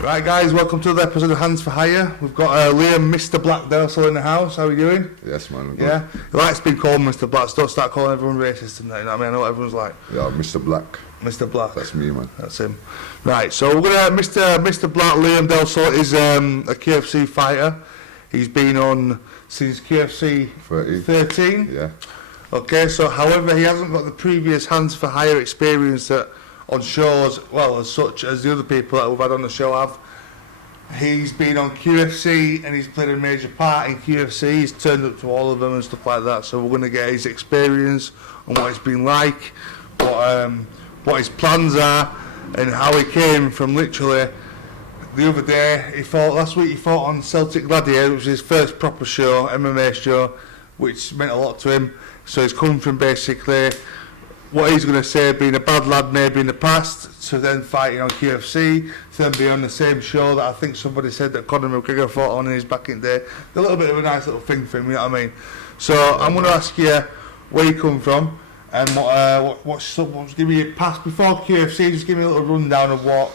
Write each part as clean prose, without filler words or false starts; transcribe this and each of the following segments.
Right guys, welcome to the episode of Hands for Hire. We've got Liam, Mr. Black Delsol in the house. How are you doing? Yes, man. Yeah? He likes being called Mr. Black, so don't start calling everyone racist and that, you know what I mean? I know what everyone's like. Yeah, Mr. Black. Mr. Black. That's me, man. That's him. Right, so we're gonna Mr. Black, Liam Delsol is a KFC fighter. He's been on since KFC 13. Yeah. Okay, so however he hasn't got the previous Hands for Hire experience that on shows, well, as such as the other people that we've had on the show have. He's been on QFC and he's played a major part in QFC. He's turned up to all of them and stuff like that. So we're going to get his experience and what it's been like, what his plans are, and how he came from literally the other day. Last week he fought on Celtic Gladiator, which was his first proper show, MMA show, which meant a lot to him. So he's come from basically what he's going to say being a bad lad maybe in the past, to then fighting on QFC, to then be on the same show that I think somebody said that Conor McGregor fought on in his back in the day. A little bit of a nice little thing for him, you know what I mean? So I'm going to ask you where you come from and what's give me a past before QFC. Just give me a little rundown of what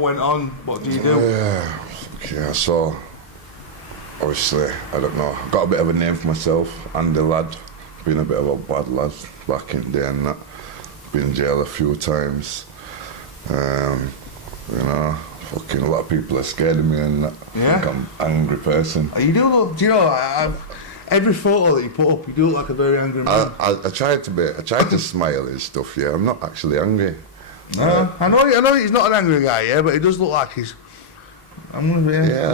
went on. What do you do? Yeah. So obviously I don't know. Got a bit of a name for myself, Andy lad. Been a bit of a bad lad back in the day and that. Been in jail a few times. You know, fucking a lot of people are scared of me and that. Yeah. I think I'm an angry person. You do look, do you know, every photo that you put up, you do look like a very angry man. I tried to smile and stuff, yeah. I'm not actually angry. No, I know he's not an angry guy, yeah, but he does look like he's... I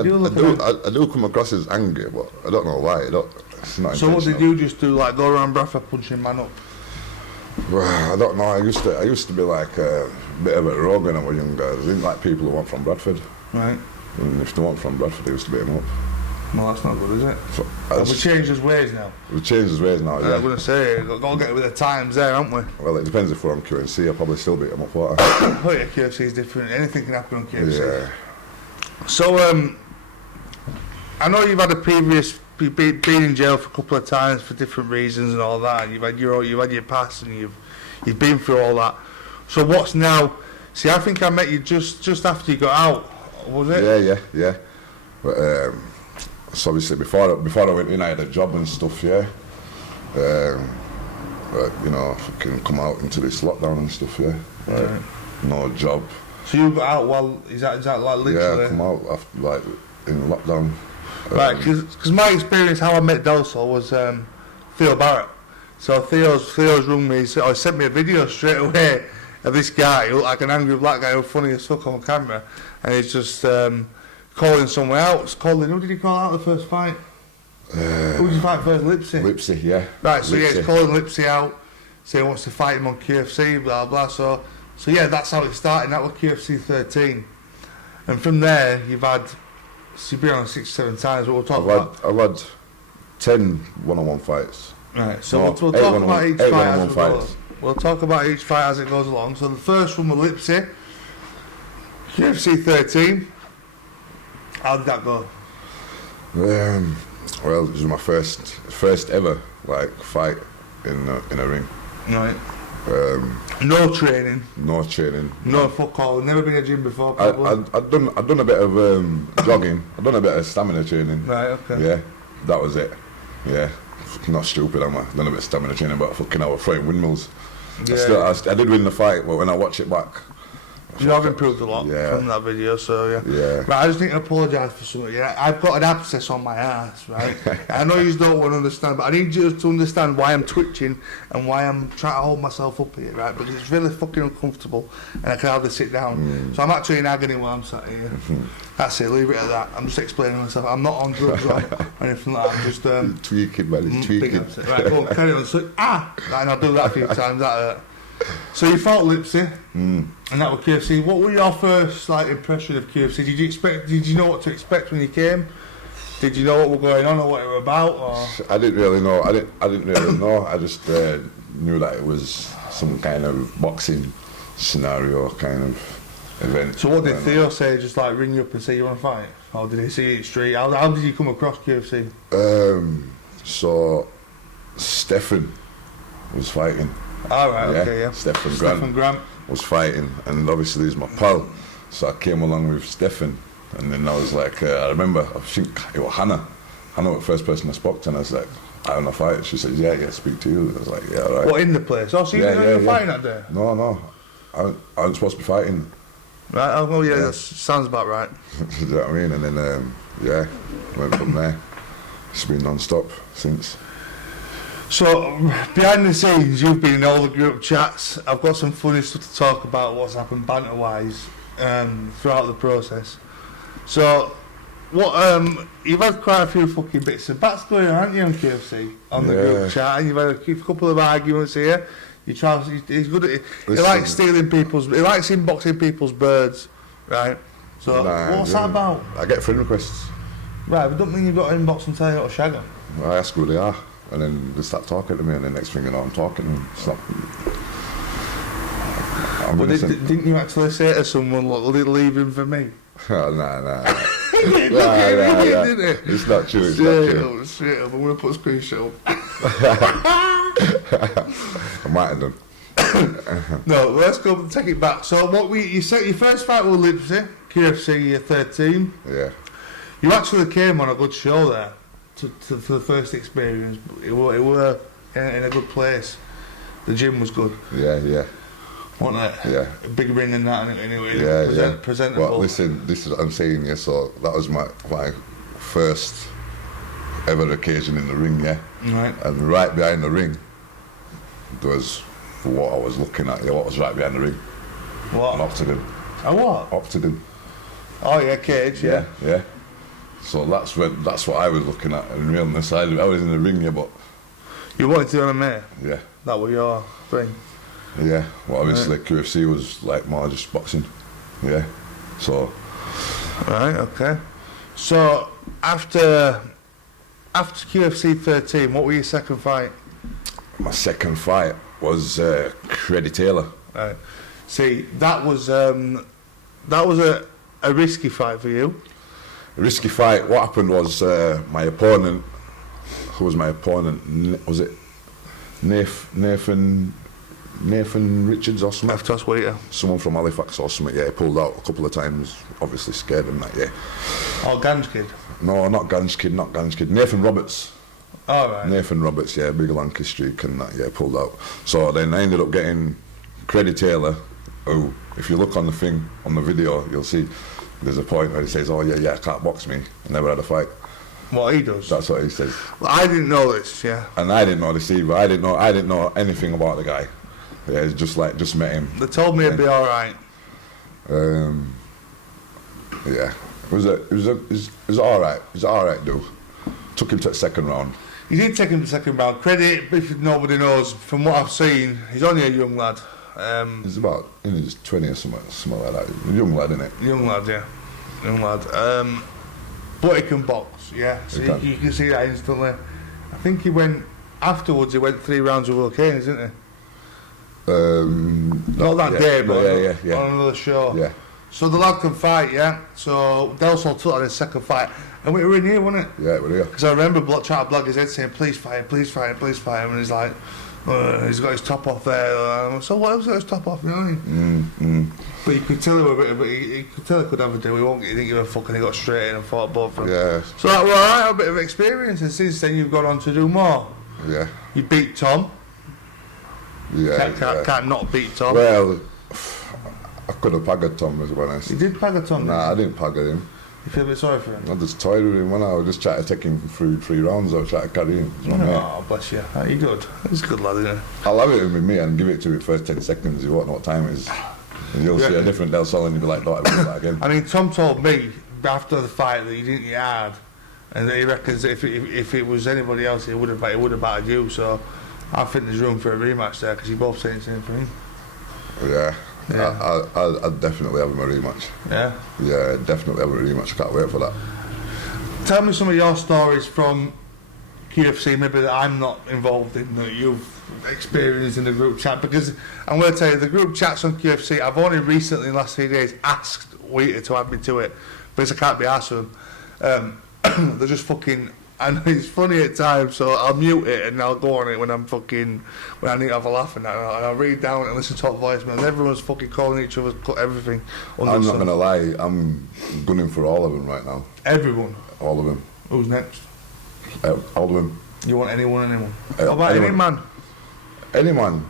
do come across as angry, but I don't know why. It's not so what did you just do, like go around Bradford punching man up? Well, I don't know. I used to be like a bit of a rogue when I was younger. I didn't like people who weren't from Bradford. Right. And if they weren't from Bradford, I used to beat them up. Well, that's not good, is it? So, we've changed his ways now. We've changed his ways now, yeah. I'm going to say, got to get with the times there, haven't we? Well, it depends if we're on QNC. I'll probably still beat them up, won't I? Oh yeah, QFC is different. Anything can happen on QFC. Yeah. So, I know you've had a previous... been in jail for a couple of times for different reasons and all that, and you've had your past and you've been through all that. So what's now? See, I think I met you just after you got out, was it? Yeah. But so obviously before I went in, I had a job and stuff, yeah. But you know, fucking come out into this lockdown and stuff, yeah. Right. No job. So you got out while is that like literally? Yeah, I come out after like in lockdown. Right, because my experience how I met Delsol was Theo Barrett. So Theo's rung me, so he sent me a video straight away of this guy who looked like an angry black guy who was funny as fuck on camera, and he's just calling someone out. Who did he call out the first fight? Who did you fight first? Lypsie? Lypsie, yeah. Right, so yeah, he's calling Lypsie out, saying he wants to fight him on QFC, blah blah. So yeah, that's how it started. That was QFC 13, and from there you've had. So you've been on 6-7 times, but we'll talk about... I've had 10 one-on-one fights. Right, so we'll talk about each fight as it goes. We'll talk about each fight as it goes along. So the first one was Lypsie, UFC 13. How did that go? Well, it was my first ever fight in a ring. Right. No training. No fuck all. Never been in a gym before. I'd done a bit of jogging. I'd done a bit of stamina training. Right. Okay. Yeah, that was it. Yeah, not stupid, am I? Done a bit of stamina training, but fucking I was throwing windmills. Yeah. I did win the fight, but when I watch it back. You have improved a lot from that video, so yeah. Right, I just need to apologise for something. Yeah, I've got an abscess on my ass, right? I know you don't want to understand, but I need you to understand why I'm twitching and why I'm trying to hold myself up here, right? Because it's really fucking uncomfortable and I can hardly sit down. So I'm actually in agony while I'm sat here. That's it, leave it at that. I'm just explaining myself. I'm not on drugs or anything like that. I'm just... tweaking, man, it's tweaking. Right, go on, carry on. So, right, and I'll do that a few times, that hurt. So you fought Lypsie, and that was QFC. What were your first impression of QFC? Did you know what to expect when you came? Did you know what was going on or what it was about? Or? I didn't really know. I didn't really know. I just knew that it was some kind of boxing scenario kind of event. So what did Theo say? Just ring you up and say you want to fight, or did he see it straight? How did you come across QFC? So Stefan was fighting. All right, okay, yeah. Stefan Grant was fighting, and obviously he's my pal. So I came along with Stefan, and then I was like, I remember, I think it was Hannah. Hannah was the first person I spoke to, and I was like, I want to fight. She said, yeah, speak to you. I was like, yeah, all right. What, in the place? Oh, so you were fighting that day? No, I wasn't supposed to be fighting. Right, oh yeah, that sounds about right. You know what I mean? And then, went from there. It's been non-stop since. So, behind the scenes, you've been in all the group chats. I've got some funny stuff to talk about, what's happened banter-wise throughout the process. So, you've had quite a few fucking bits of bats going on, haven't you, on KFC? On the group chat, and you've had a couple of arguments here. He's good at it. He likes stealing people's, he likes inboxing people's birds, right? So, what's that about? I get friend requests. Right, but don't mean you've got to inbox and tell you how to shag them. I ask who they are, and then they start talking to me, and the next thing you know, I'm talking to them. It's not... Didn't you actually say to someone, look, leave him for me? Nah. Didn't it? It's not true, Straight up, I'm going to put a screenshot up. I might have done. No, let's go and take it back. So you said your first fight with Lypsie, KFC year 13. Yeah. You actually came on a good show there for the first experience. It were in a good place. The gym was good. Yeah. Wasn't it? Yeah. A big ring and that anyway. Presentable. Well, listen, this is what I'm saying, yeah, so that was my first ever occasion in the ring, yeah? Right. And right behind the ring, there was what I was looking at, what was right behind the ring? What? An octagon. A what? Octagon. Oh yeah, cage, yeah. Yeah. So that's what I was looking at, in realness. I was in the ring, yeah, but... You wanted to do MMA? Yeah. That was your thing? Yeah, well obviously KFC was like more just boxing, yeah, so... Right, okay. So, after KFC 13, what were your second fight? My second fight was Creddy Taylor. Right. See, that was a risky fight for you. A risky fight. What happened was my opponent, who was my opponent, was it Nathan Richards or something? Left us waiter. Someone from Halifax or something, yeah, he pulled out a couple of times, obviously scared him that, yeah. Oh, Ganj Kid? No, not Ganj Kid, Nathan Roberts. Oh, right. Nathan Roberts, yeah, big lanky streak and that, yeah, pulled out. So then I ended up getting Creddy Taylor, who, if you look on the thing, on the video, you'll see there's a point where he says, oh yeah, can't box me, I never had a fight. What he does? That's what he says. Well, I didn't know this, yeah. And I didn't know this either, I didn't know anything about the guy. Yeah, it's just met him. They told me it'd be alright. Yeah, it was alright. It was alright, dude. Took him to the second round. You did take him to the second round. Creddy, if nobody knows, from what I've seen, he's only a young lad. He's about in his 20 or something like that. Young lad, isn't it? Young lad, yeah. Young lad. But he can box, yeah. So you can see that instantly. I think afterwards he went 3 rounds with Will Keynes, didn't he? Not that day, but on another show. Yeah. So the lad can fight, yeah. So Delsol took on his second fight, and we were in here, wasn't it? Yeah, we were here. Because I remember trying to block his head saying, "Please fight him," and he's like, he's got his top off there. So what else got his top off? You know what I mean? But you could tell he could have a do. He didn't give a fuck, and he got straight in and fought both of them. Yeah. So that was alright, a bit of experience, and since then you've gone on to do more. Yeah. You beat Tom. Yeah. Can't not beat Tom. Well, I could have paggered Tom, to be honest. You did pagger Tom? Nah, I didn't pagger him. You feel a bit sorry for him? I just toyed with him when I was just trying to take him through 3 rounds. I was trying to carry him. Oh, bless you. Are you good? He's a good lad, isn't he? I'll have it with me and give it to him first 10 seconds. You won't know what time it is. And you'll see a different Delsol and you'll be like, don't ever do that again. I mean, Tom told me after the fight that he didn't get hard, and that he reckons if it was anybody else, he would have battered you. So I think there's room for a rematch there because you both saying the same thing. Yeah. I'll definitely have him a rematch. Yeah? Yeah, definitely have a rematch. I can't wait for that. Tell me some of your stories from QFC, maybe that I'm not involved in, that you've experienced in the group chat, because I'm going to tell you, the group chats on QFC, I've only recently in the last few days asked Wheater to add me to it, because I can't be asked with them. They're just fucking and it's funny at times, so I'll mute it and I'll go on it when I need to have a laugh and that, and I'll read down and listen to top voicemails. Everyone's fucking calling each other, put everything under I'm the not sun. gonna lie, I'm gunning for all of them right now. Everyone. All of them. Who's next? All of them. You want anyone? What about anyone. any man? Any man.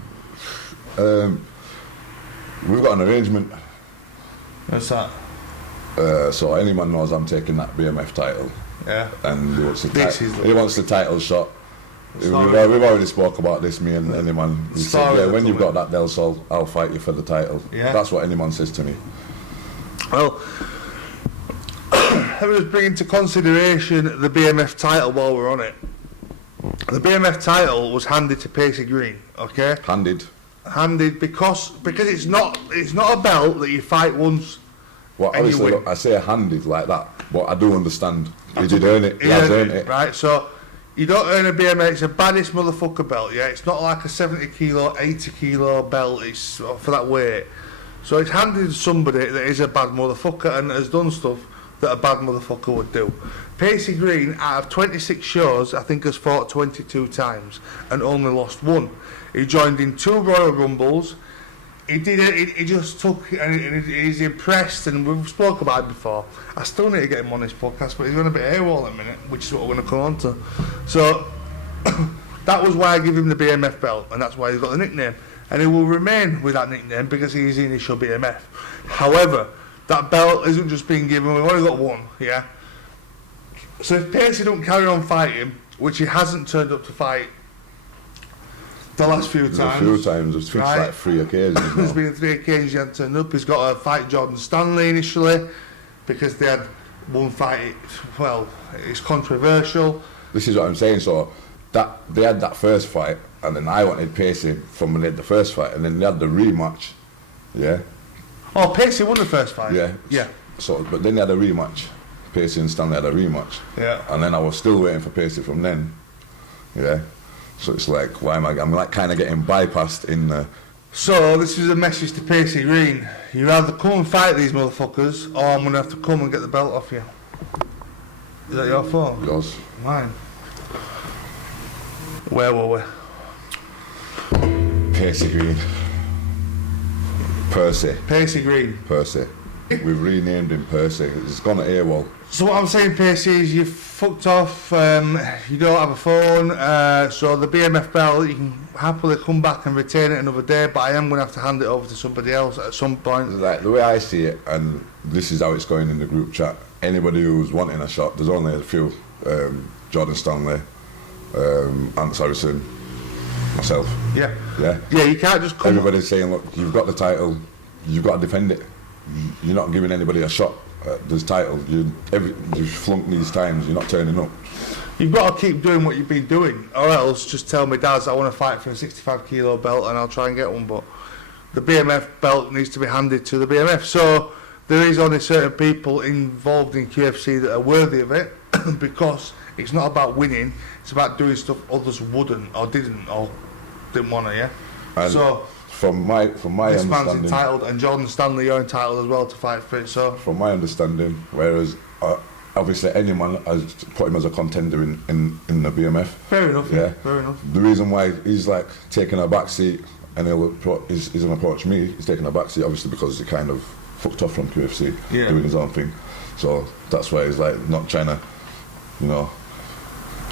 We've got an arrangement. What's that? So any man knows I'm taking that BMF title. Yeah. And he wants This wants the title shot. We've already spoke about this, me and any man. He said, yeah, when you've got that Delsol, I'll fight you for the title. Yeah. That's what any man says to me. Well, let me just bring into consideration the BMF title while we're on it. The BMF title was handed to Pacey Green, okay? Handed because it's not a belt that you fight once. Well, and obviously, you win. I say handed like that, but I do understand. He did earn it. He has earned it. Right, so you don't earn a BMF. It's a baddest motherfucker belt, yeah? It's not like a 70 kilo, 80 kilo belt. It's for that weight. So it's handed to somebody that is a bad motherfucker and has done stuff that a bad motherfucker would do. Pacey Green, out of 26 shows, I think has fought 22 times and only lost one. He joined in 2 Royal Rumbles. He did it. He just took, and he's impressed. And we've spoke about it before. I still need to get him on this podcast, but he's going a bit AWOL at the minute, which is what we're going to come on to. So that was why I give him the BMF belt, and that's why he's got the nickname. And he will remain with that nickname because he's the initial BMF. However, that belt isn't just being given. We've only got one, yeah. So if Pacey don't carry on fighting, which he hasn't turned up to fight the last few times. A few times, I think it's like 3 occasions. There's been 3 occasions he hasn't turned up. He's got to fight Jordan Stanley initially because they had one fight. Well, it's controversial. This is what I'm saying. So that they had that first fight, and then I wanted Pacey from when they had the first fight, and then they had the rematch. Yeah. Oh, Pacey won the first fight. Yeah. Yeah. So, but then they had a rematch. Pacey and Stanley had a rematch. Yeah. And then I was still waiting for Pacey from then. Yeah. So it's like, why am I'm like kind of getting bypassed in the... So this is a message to Pacey Green. You either come and fight these motherfuckers, or I'm going to have to come and get the belt off you. Is that your phone? Yours. Mine. Where were we? Pacey Green. Percy. Pacey Green. Percy. We've renamed him Percy. It's gone at AWOL. So what I'm saying, Pacey, is you fucked off, you don't have a phone, so the BMF belt, you can happily come back and retain it another day, but I am going to have to hand it over to somebody else at some point. Like, the way I see it, and this is how it's going in the group chat, anybody who's wanting a shot, there's only a few, Jordan Stanley, Ant Saracen, myself. Yeah. Yeah. Yeah, you can't just come... Everybody's saying, look, you've got the title, you've got to defend it. You're not giving anybody a shot at this title. You've flunked these times, you're not turning up. You've got to keep doing what you've been doing, or else just tell me, Daz, I want to fight for a 65 kilo belt and I'll try and get one, but the BMF belt needs to be handed to the BMF. So there is only certain people involved in QFC that are worthy of it because it's not about winning, it's about doing stuff others wouldn't or didn't want to, yeah? And so from my this understanding, man's entitled, and Jordan Stanley, you're entitled as well to fight for it. So from my understanding, whereas obviously any man has put him as a contender in the BMF. fair enough, yeah, fair enough. The reason why he's like taking a back seat and he's going to approach me, he's taking a back seat obviously because he kind of fucked off from QFC, doing his own thing. So that's why he's like not trying to,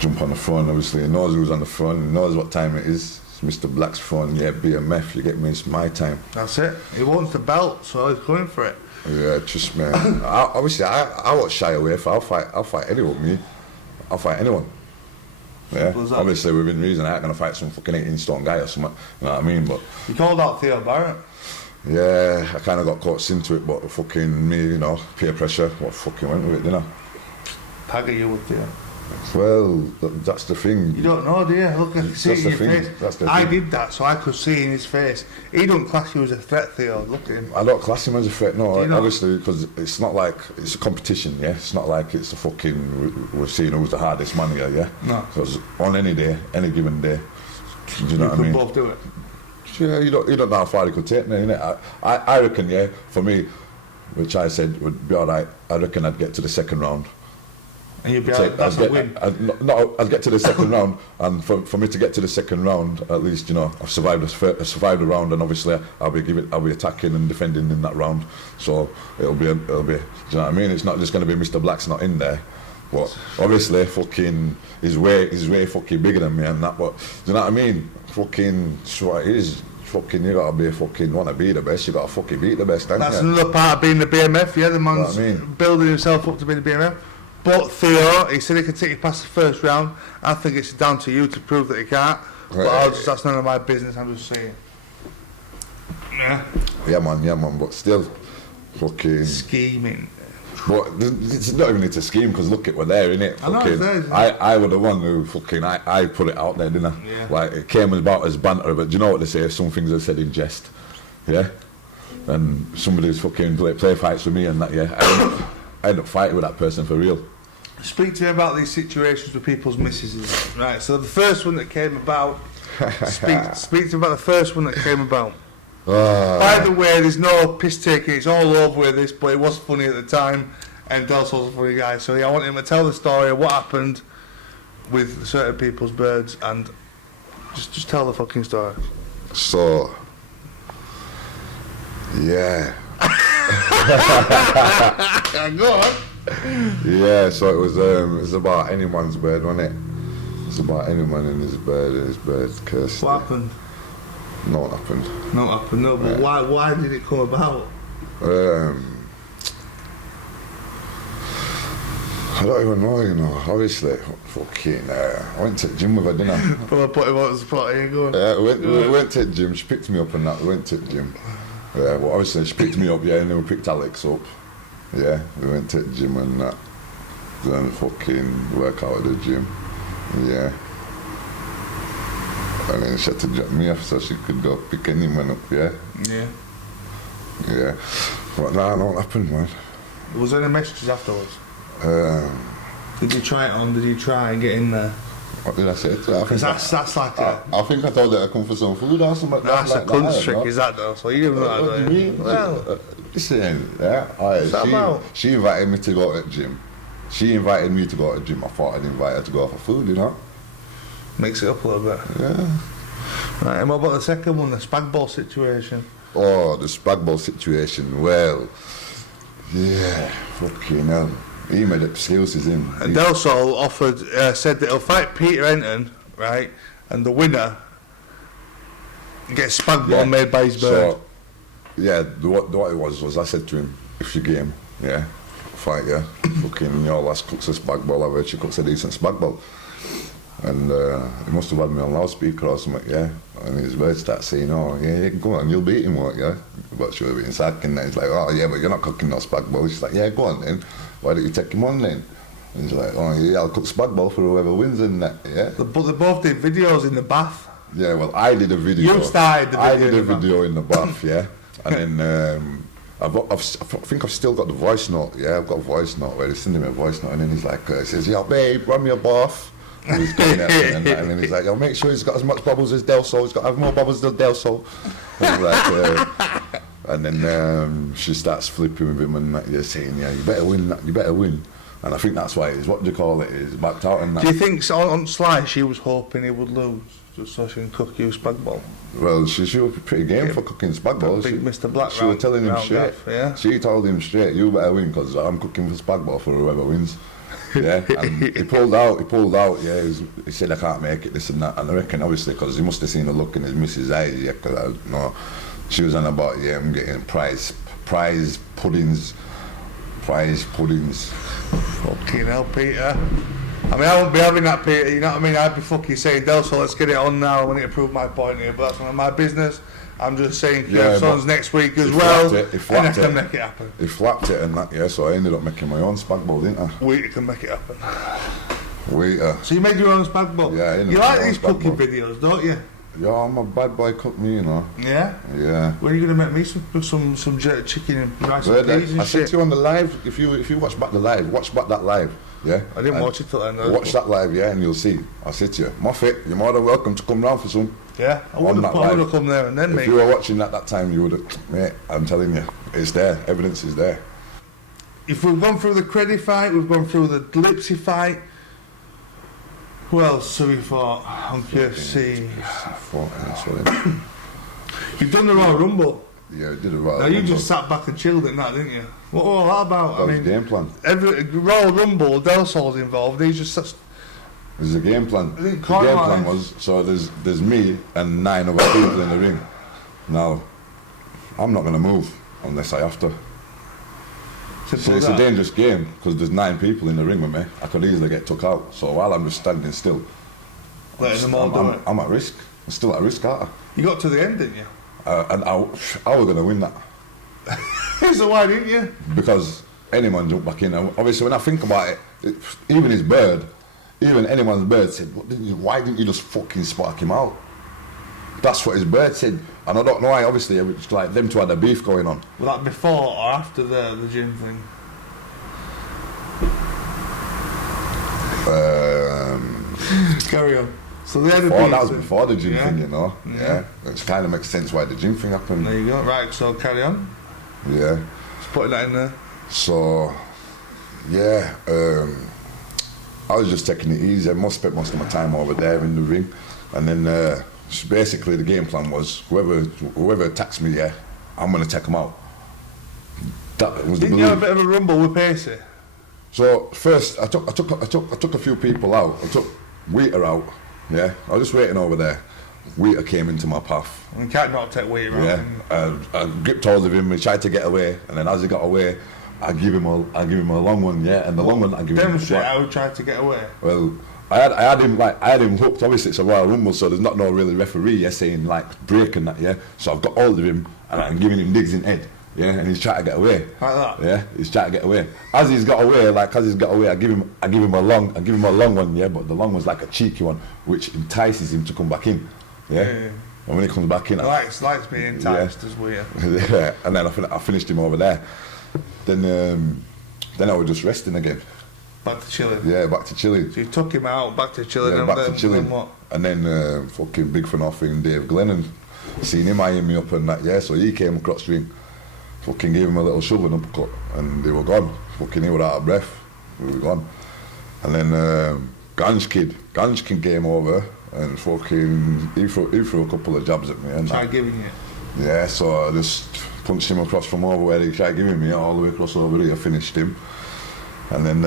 jump on the front. Obviously he knows who's on the front, he knows what time it is. It's Mr. Black's phone, yeah, BMF, you get me, it's my time. That's it. He wants the belt, so he's going for it. Yeah, just man. I won't shy away. I'll fight anyone. Me, I'll fight anyone. Yeah, obviously within reason. I ain't gonna fight some fucking 18-stone guy or something. You know what I mean? But you called out Theo Barrett. Yeah, I kind of got caught into it, but fucking me, peer pressure. What fucking went with it, didn't I? Pagger you with Theo. Well, that's the thing. You don't know, do you? Look, I can see it in your face. I did that, so I could see in his face. He don't class you as a threat, Theo. Look at him. I don't class him as a threat, no. Obviously, because it's not like it's a competition, yeah. It's not like it's a fucking we're seeing who's the hardest man here, yeah. No. Because on any day, any given day, do you know what I mean? We could both do it. Yeah, you don't know how far he could take me, innit? I reckon, yeah. For me, which I said would be alright. I reckon I'd get to the second round. And you'd be like, that's a win. I'd get to the second round, and for me to get to the second round, at least, you know, I've survived a round, and obviously I'll be attacking and defending in that round. So it'll be, do you know what I mean? It's not just going to be Mr. Black's not in there. But obviously, fucking, he's way fucking bigger than me and that. But do you know what I mean? Fucking, so what it is. Fucking, you gotta be fucking, wanna be the best, you gotta fucking beat the best, don't you? That's another part of being the BMF, yeah, the man's You know what I mean? building himself up to be the BMF. But Theo, he said he could take you past the first round. I think it's down to you to prove that he can't. But that's none of my business, I'm just saying. Yeah. Yeah, man, but still, fucking... Scheming. But it's not even need to scheme, because look, we're there, innit? I know it's there, isn't it? I were the one who fucking, I put it out there, didn't I? Yeah. Like, it came about as banter, but do you know what they say? Some things are said in jest, yeah? And somebody's fucking play fights with me and that, yeah? I end up fighting with that person for real. Speak to me about these situations with people's missuses. Right, so the first one that came about, speak to me about the first one that came about. By the way, there's no piss taking, it's all over with this, but it was funny at the time, and Delsol's a funny guy, so yeah, I want him to tell the story of what happened with certain people's birds, and just tell the fucking story. So, yeah. Go on. Yeah, so it was about anyone's bird, wasn't it? It's about anyone and his bird's cursed. What happened? No, what happened. No, what happened, no, but Yeah. why did it come about? I don't even know, you know. Obviously, fucking, I went to the gym with her, didn't I? But I put him on the spot, here, go on. Yeah, we went to the gym, she picked me up and that, we went to the gym. Yeah, well, obviously she picked me up, yeah, and then we picked Alex up. Yeah, we went to the gym and that. Then fucking work out at the gym. Yeah. And then she had to drop me off so she could go pick anyone up, yeah? Yeah. Yeah. But nah, what happened, man? Was there any messages afterwards? Um, Did you try it on? Did you try and get in there? what did I say to her? Because that's like I think I told her to come for some food or something. that's like a cunt that, trick, you know? is that though? So you didn't know that, What do do you you? mean? Well, Listen, yeah, alright, that about? she invited me to go to the gym. She invited me to go to the gym. I thought I'd invite her to go for food, you know? mix it up a little bit. Yeah. Right, and what about the second one, the Spugball situation? Oh, the Spugball situation, well, yeah, fucking hell. He made excuses in. And Delsol offered, said that he'll fight Peter Enton, right, and the winner gets Spugball made by his bird. So, yeah, what it was I said to him, if you game, yeah, fight, yeah, fucking your last cooks a Spugball, I heard she cooks a decent Spugball. And he must have had me on loudspeaker or something, yeah. And his bird starts saying, oh, yeah, go on, you'll beat him, won't you? But she'll be inside, and then he's like, oh, yeah, but you're not cooking no Spugball. She's like, yeah, go on then. Why don't you take him on then? And he's like, oh, yeah, I'll cook Spugball for whoever wins and that, yeah. But they both did videos in the bath. Yeah, well, I did a video. You started the video. I did a video in the bath, yeah. And then I think I've still got the voice note, yeah. I've got a voice note where he's sending me a voice note, and then he's like, he says, yo, babe, run me a bath. And he's going at me and then he's like, yo, make sure he's got as much bubbles as Delsol, he's got to have more bubbles than Delsol. And, like, and then she starts flipping with him and like, you're saying, yeah, you better win. And I think that's why he's, what do you call it, he's backed out and that. Do you think on Sly she was hoping he would lose, just so she can cook you Spugball? Well, she was pretty game for cooking Spugball. Big Mr. Black She was telling him straight. Yeah? She told him straight, you better win because I'm cooking for Spugball for whoever wins. Yeah, and he pulled out, yeah, he said I can't make it, this and that, and I reckon obviously because he must have seen the look in his missus' eyes, yeah, because I know she was on about, yeah, I'm getting prize puddings. Fucking hell, Peter. I mean, I wouldn't be having that, Peter, you know what I mean? I'd be fucking saying, Delsol, let's get it on now, I need to prove my point here, but that's none of my business. I'm just saying, yeah, son's next week as well, and I can make it happen. He flapped it and that, yeah, so I ended up making my own Spugball, didn't I? Wait, can make it happen. Waiter. So you made your own Spugball? Yeah, you like these cooking videos, don't you? Yeah, I'm a bad boy cook, me, you know. Yeah? Yeah. When are you going to make me some jerk chicken and rice and peas and I shit? said to you on the live, if you watch back that live, yeah? I didn't watch it till then. Watch that live, yeah, and you'll see. I said to you, Moffitt, you're more than welcome to come round for some. Yeah, I would have come there and then, mate. If you were watching at that time, you would have, mate, I'm telling you, it's there, evidence is there. if we've gone through the Creddy fight, we've gone through the Lypsie fight. Who else have we fought on QFC? You've done the Royal Rumble. Yeah, we did a Royal Now Rumble. you just sat back and chilled in that, didn't you? What was all that about? That was the game plan. Every Royal Rumble, Delsol's involved. He's just There's a game plan. I The think game Carlisle- plan was, so there's me and 9 other people in the ring. Now, I'm not going to move unless I have to. So it's a dangerous game because there's 9 people in the ring with me. I could easily get took out. So while I'm just standing still, letting them all do it. I'm at risk. I'm still at risk, aren't I? You got to the end, didn't you? And I was going to win that. So why didn't you? Because anyone jumped back in. And obviously, when I think about it, even his bird, even anyone's bird said, why didn't you just fucking spark him out? That's what his bird said. And I don't know why, obviously, it's like them two had a beef going on. Was that before or after the gym thing? Carry on. So they had a beef. That was before the gym Yeah. thing, you know? Yeah. It kind of makes sense why the gym thing happened. There you go. Right, so carry on. Yeah. Just putting that in there. So, yeah, I was just taking it easy. I must spend most of my time over there in the ring. And then basically the game plan was whoever attacks me, yeah, I'm going to take them out. That was the Didn't you have a belief. bit of a rumble with Pacey? So first, I took a few people out. I took Wheater out. Yeah, I was just waiting over there. Wheater came into my path. You can't not take weight around. Yeah, I gripped hold of him. He tried to get away, and then as he got away, I give him a long one. Yeah, and the long one I give him. Demonstrate how he tried to get away. Well, I had him hooked. Obviously, it's a Royal Rumble, so there's not no really referee. Yeah, saying like break and that. Yeah, so I've got hold of him and I'm giving him digs in head. Yeah, and he's trying to get away. Like that. Yeah, he's trying to get away. As he's got away, I give him a long one. Yeah, but the long one's like a cheeky one, which entices him to come back in. Yeah. And when he comes back in, Likes being enticed as weird. yeah, and then I finished him over there. Then I was just resting again. Back to chilling. Yeah, back to chilling. So you took him out, back to chilling, Yeah, and back then, to chilling. then what? And then fucking big for nothing Dave Glennon seen him eyeing me up and that, yeah, so he came across the ring, fucking gave him a little shove and uppercut, and they were gone. Fucking he was out of breath. We were gone. And then Ganjkin came over and fucking he threw a couple of jabs at me and Try that. giving you. Yeah, so I just punched him across from over where he tried giving me, all the way across over here, finished him. And then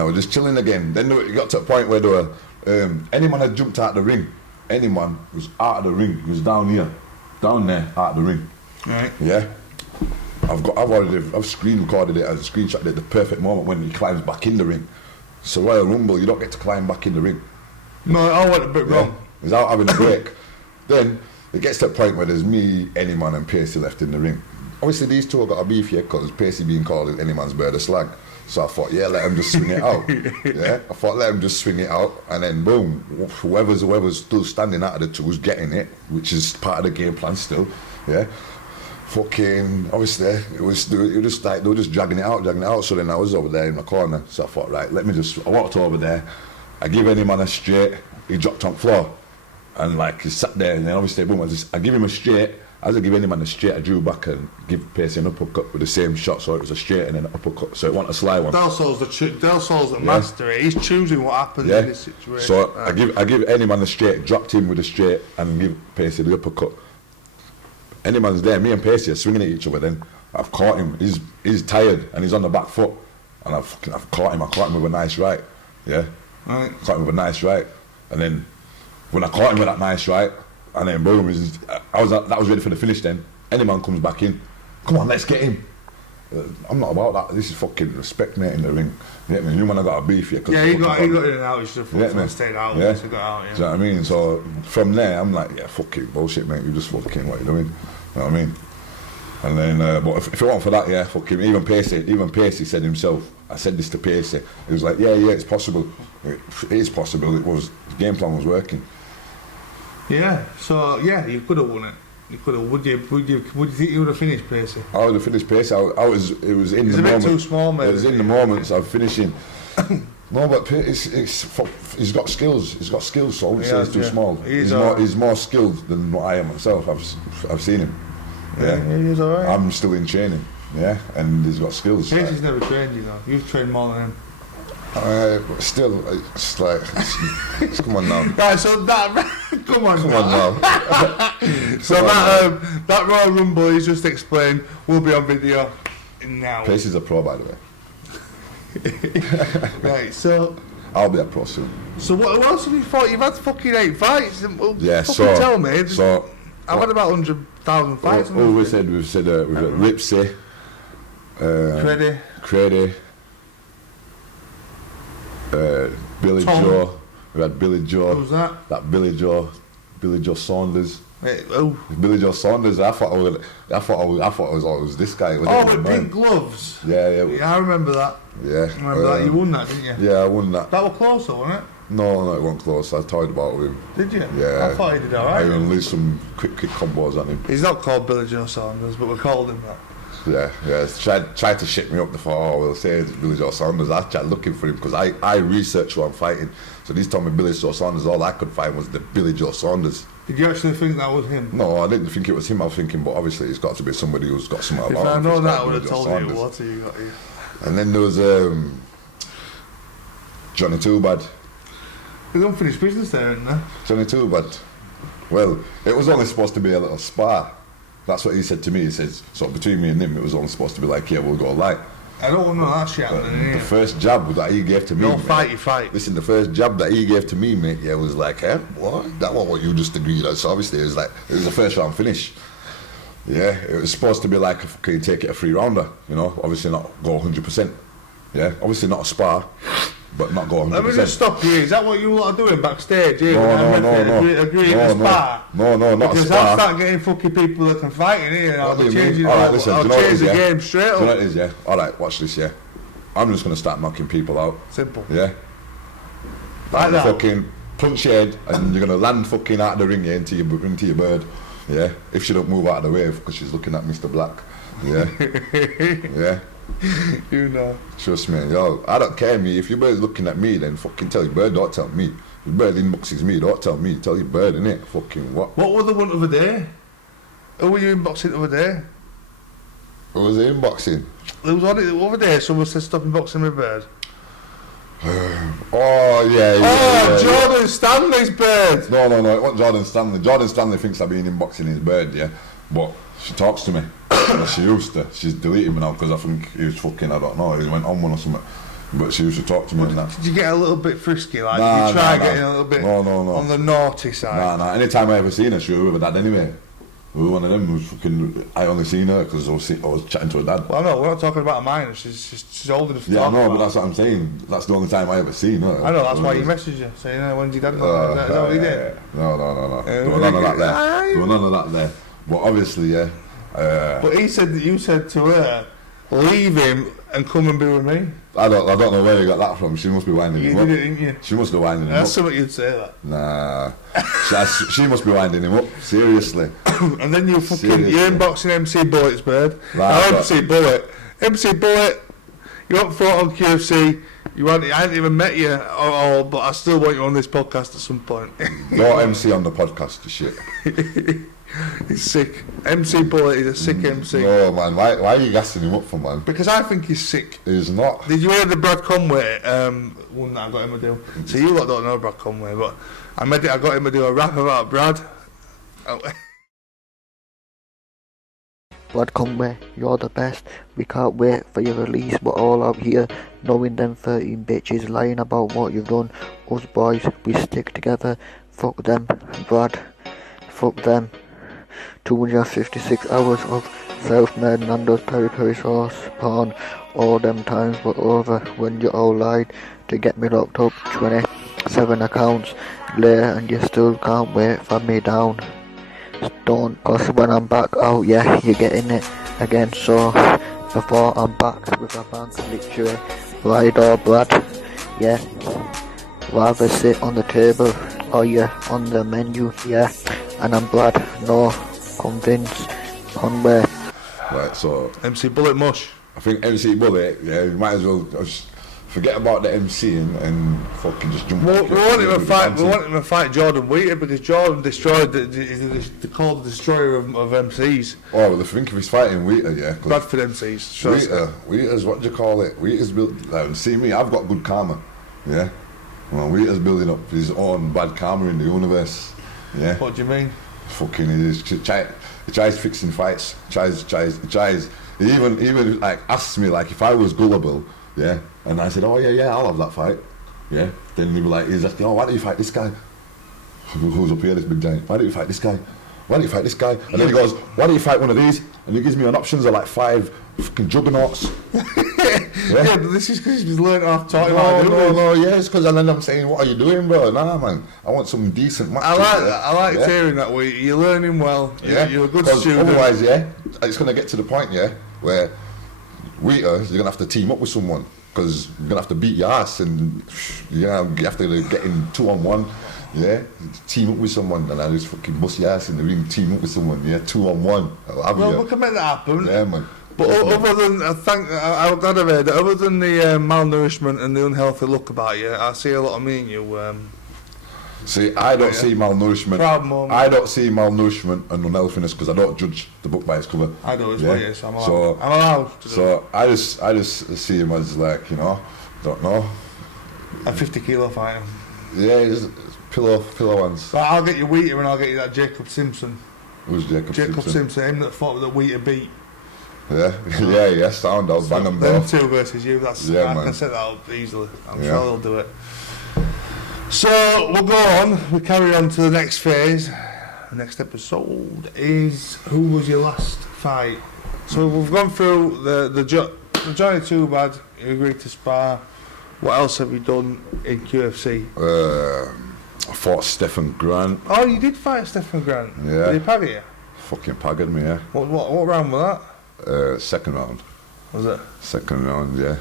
I was just chilling again. Then it got to a point where there were, anyone had jumped out the ring, anyone was out of the ring, was down there, out of the ring. Right. Yeah. I've screen recorded it, I've screenshot it, the perfect moment when he climbs back in the ring. So Royal Rumble, you don't get to climb back in the ring. No, I went a bit wrong. He's out having a break. Then it gets to a point where there's me, Anyman and Pacey left in the ring. Obviously these two have got a beef here because Pacey being called Anyman's bird of slag. So I thought, yeah, let him just swing it out. Yeah, I thought let him just swing it out, and then boom, whoever's still standing out of the two was getting it, which is part of the game plan still. Yeah, fucking obviously it was just like they were just dragging it out. So then I was over there in the corner. So I thought, right, I walked over there. I give Anyman a straight. He dropped on the floor, and like he sat there, and then obviously boom, I give him a straight. As I give Anyman a straight, I drew back and give Pacey an uppercut with the same shot, so it was a straight and then an uppercut, so it wasn't a sly one. Delsol's the master. He's choosing what happens in this situation. So I give Anyman a straight, dropped him with a straight, and give Pacey the uppercut. Anyman's there, me and Pacey are swinging at each other. Then I've caught him. He's tired and he's on the back foot, and I've caught him. I caught him with a nice right. Yeah, right. Caught him with a nice right, and then when I caught him with that nice right. And then boom, that was ready for the finish then. Anyman comes back in. Come on, let's get him. I'm not about that. This is fucking respect, mate, in the ring. You get me? You man, I got a beef here. Yeah, he got in and out. He should have stayed out. Yeah. Got out, yeah. Do you know what I mean? So from there, I'm like, yeah, fucking bullshit, mate. You just fucking what you doing? You know what I mean? And then, but if it weren't for that, yeah, fucking even Pacey said himself. I said this to Pacey. He was like, yeah, it's possible. It is possible. The game plan was working. Yeah, so yeah, you could have won it. You could have. Would you think you would have finished Pacey? I would have finished Pacey. It was in He's the a bit moment. too small, mate. It was in the moments of finishing. No, but he's got skills. He's got skills. So I wouldn't say he's too small. He's more skilled than what I am myself. I've seen him. Yeah, he's alright. I'm still in training. Yeah, and he's got skills. Casey's never trained you though. You've trained more than him. But still, it's like, come on now. Right, so that come on now. So that Royal Rumble he's just explained will be on video now. Casey's a pro, by the way. Right, so I'll be a pro soon. So what else have you fought? You've had fucking 8 fights. Well, Yeah, fucking tell me. So I've had about 100,000 fights. We've said we've got Lypsie, Creddy, Billy Tom. Joe. We had Billy Joe. Who's that? That Billy Joe Saunders. Wait, oh. Billy Joe Saunders. I thought it was always this guy. Oh, with pink gloves. Yeah. Yeah, I remember that. Yeah. I remember that. You won that, didn't you? Yeah, I won that. That was closer, wasn't it? No, it wasn't close. I toyed about with him. Did you? Yeah. I thought he did I alright. unleashed some quick combos on him. He's not called Billy Joe Saunders, but we called him that. Yeah. Tried to shit me up before. We'll say it's Billy Joe Saunders. I tried looking for him because I researched who I'm fighting. So these told me Billy Joe Saunders. All I could find was the Billy Joe Saunders. Did you actually think that was him? No, I didn't think it was him. I was thinking, but obviously it's got to be somebody who's got something If about him. I know that, I Billy would have Joe told Saunders. you what you got here. And then there was Johnny Too Bad. There's unfinished business there, isn't there? Johnny Too Bad. Well, it was only supposed to be a little spar. That's what he said to me. He says, so between me and him, it was only supposed to be like, yeah, we'll go light. I don't want to know that shit happening in The here. first jab that he gave to me, No mate, fight, you fight. Listen, the first jab that he gave to me, mate, yeah, was like, what? That wasn't what you just agreed on. So obviously it was the first round finish. Yeah, it was supposed to be like, can you take it a 3-rounder? You know, obviously not go 100%. Yeah, obviously not a spar, but not go 100%. Let me just stop you. Is that what you lot are doing backstage? Here? No. Agree to spar? No, not because a spar. I'll start getting fucking people that can fight in here. I'll What do you change mean? it. Alright, listen, I'll do you know what it change is, the yeah? game straight Do you know what up. it is, yeah? Alright, watch this, yeah? I'm just going to start knocking people out. Simple. Yeah? Like that. Fucking punch your head and you're going to land fucking out of the ring, yeah, into your bird. Yeah? If she don't move out of the way because she's looking at Mr. Black. Yeah? Yeah? You know. Trust me, yo, I don't care, me. If your bird's looking at me, then fucking tell your bird, don't tell me. If your bird inboxes me, don't tell me. Tell your bird, innit? Fucking what? What was the one the other day? Who were you inboxing the other day? Who was it inboxing? There was one the other day, someone said stop inboxing my bird. Oh, yeah. Jordan Stanley's bird! No, it wasn't Jordan Stanley. Jordan Stanley thinks I've been inboxing his bird, yeah? But she talks to me. She used to. She's deleted me now because I think he was fucking, I don't know, he went on one or something. But she used to talk to me and that. Did you get a little bit frisky? Like, Nah, you try nah. getting a little bit No. on the naughty side? Nah. Anytime I ever seen her, she was with her dad anyway. We were one of them who was fucking, I only seen her because I was chatting to her dad. Well, no, we're not talking about a minor. She's old enough to Yeah, I talk know, about. but that's what I'm saying. That's the only time I ever seen her. I know, that's why you messaged her, saying, when's your dad going? Is that what he did? No. There was none of that there. There was none of that there. But obviously, yeah. But he said that you said to her, leave him and come and be with me. I don't know where you got that from. She must be winding him You up. did it, didn't you? She must be winding him That's up. something you'd say, that. Nah. she must be winding him up. Seriously. And then you're Seriously. inboxing MC Bullet's bird. Right, Now, MC Bullet, you haven't fought on QFC. I haven't even met you at all, but I still want you on this podcast at some point. No MC on the podcast, shit. He's sick. MC Bullet is a sick MC. No, man. Why are you gassing him up for, man? Because I think he's sick. He's not. Did you hear the Brad Conway one that I got him to do? So you lot don't know Brad Conway, but I got him to do a rap about Brad. Oh. Brad Conway, you're the best. We can't wait for your release. We're all out here knowing them 13 bitches lying about what you've done. Us boys, we stick together. Fuck them, Brad. Fuck them. 256 hours of self-made Nando's peri-peri sauce porn. All them times were over when you all lied to get me locked up. 27 accounts later and you still can't wait for me down. Don't, cause when I'm back out, yeah, you're getting it again. So before I'm back with a bang, literally ride or Brad, yeah. Rather sit on the table or you're on the menu, yeah. And I'm Brad, no, convince Conway. Right, so MC Bullet Mush. I think MC Bullet, yeah, you might as well just forget about the MCing and fucking just jump. We back in want him and to do fight. the We want him to fight Jordan Wheater because Jordan destroyed. They called the destroyer of MCs. Oh, well, I think if he's fighting Wheater, yeah. Bradford MCs. Wheater's what do you call it? Wheater's built. See me, I've got good karma, yeah. Well, Wheater's building up his own bad karma in the universe, yeah. What do you mean? Fucking, he tries fixing fights. He even like asks me like if I was gullible, yeah. And I said, oh yeah, I'll have that fight, yeah. Then he'd be like, he's asking, oh, why don't you fight this guy? Who's up here, this big giant? Why don't you fight this guy? Why don't you fight this guy? And then he goes, why don't you fight one of these? And he gives me an options of like 5 fucking juggernauts. Yeah, but this is because he's learned off talking about No, yeah, it's because, and then I'm saying, what are you doing, bro? Nah, man, I want some decent matches. I like hearing that way. You're learning well. You're a good student. Otherwise, yeah, it's going to get to the point, yeah, where Wheater, you're going to have to team up with someone because you're going to have to beat your ass and you have to get in 2-on-1. Yeah, team up with someone and I just fucking bust your ass in the ring, team up with someone, yeah, 2-on-1. Well, we can make that happen. Yeah, man. But other than, I'm glad I've heard it, other than the malnourishment and the unhealthy look about you, I see a lot of me and you. See, I don't see malnourishment. Proud moment. I don't see malnourishment and unhealthiness because I don't judge the book by its cover. I do as yeah? well, yes, I'm allowed to do So I just see him as like, you know, don't know. A 50 kilo fighter. Yeah, it's pillow ones. But I'll get you Wheater and I'll get you that Jacob Simpson. Who's Jacob Simpson, him that fought that Wheater beat. Yeah, sound, I'll bang them Them both. 2 versus you, I can set that up easily. I'm sure they'll do it. So, we'll go on, we carry on to the next phase. The next episode is, who was your last fight? So we've gone through the Johnny Too Bad, you agreed to spar. What else have you done in QFC? I fought Stephen Grant. Oh, you did fight Stephen Grant? Yeah. Did he pag you? Fucking pagged me, yeah. What round was that? Second round. Was it? Second round, yeah.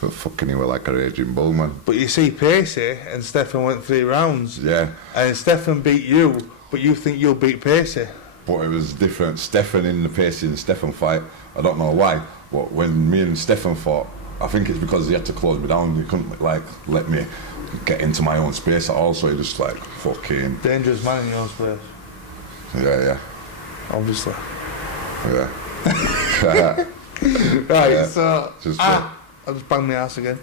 But fucking he was like a raging bull, man. But you see Pacey and Stephen went 3 rounds. Yeah. And Stephen beat you, but you think you'll beat Pacey. But it was different. Stephen in the Pacey and Stephen fight, I don't know why, but when me and Stephen fought, I think it's because he had to close me down. He couldn't like let me get into my own space at all, so he just like fucking... Dangerous man in your space. Yeah. Obviously. Yeah. Right, yeah. So... I just banged my ass again.